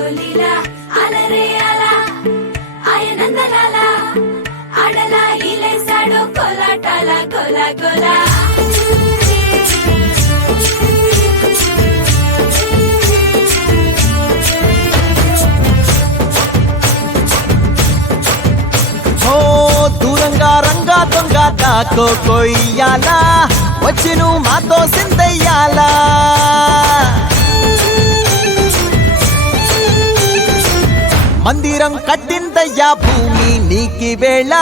ఆడేడు లీలా అలరే అలా ఆయనందలాల ఆడలా ఇలేసాడు కోలాటాల గోలా గోలా దూరంగా రంగా దొంగ దాకో కొయ్యాలా వచ్చి నువ్వు మాతో సిందయ్యాలా మందిరం కట్టిందయ్యా భూమి నీకి వేళ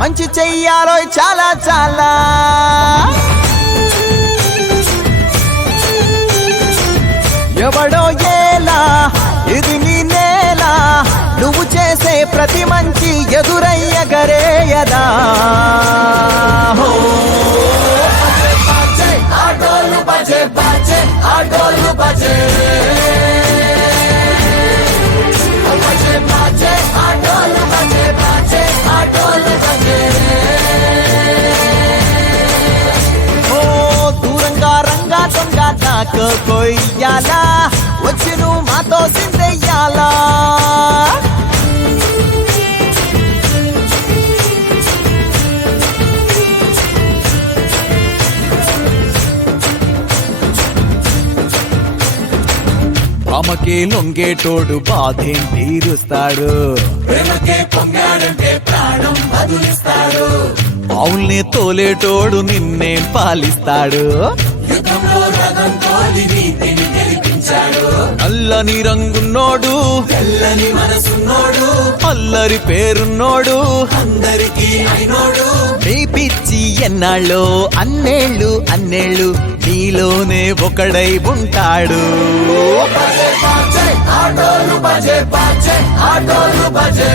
మంచి చెయ్యాలో చాలా చాలా ఎవడో ఏలా ఇది నీ నేల నువ్వు చేసే ప్రతి మంచి ఎదురయ్యగరేయదా ఆటోలు బజే బజే ఆటోలు బజే ఆటోలు బజే బజే ఆటోలు బజే దూరంగా రంగా దొంగ దాకా కొయ్యాలా వచ్చి నువ్వు మాతో సిందెయ్యాలా ఆమెకే లొంగేటోడు బాధేం తీరుస్తాడు ఆవుల్ని తోలేటోడు నిన్నే పాలిస్తాడు నల్లని రంగున్నోడు తెల్లని మనసున్నోడు అల్లరి పేరున్నోడు అందరికీ అయినోడు నీ పిచ్చి ఎన్నాళ్ళో అన్నేళ్ళు అన్నేళ్ళు నీలోనే ఒకడై ఉంటాడు ఆటోలు బజే బజే ఆటోలు బజే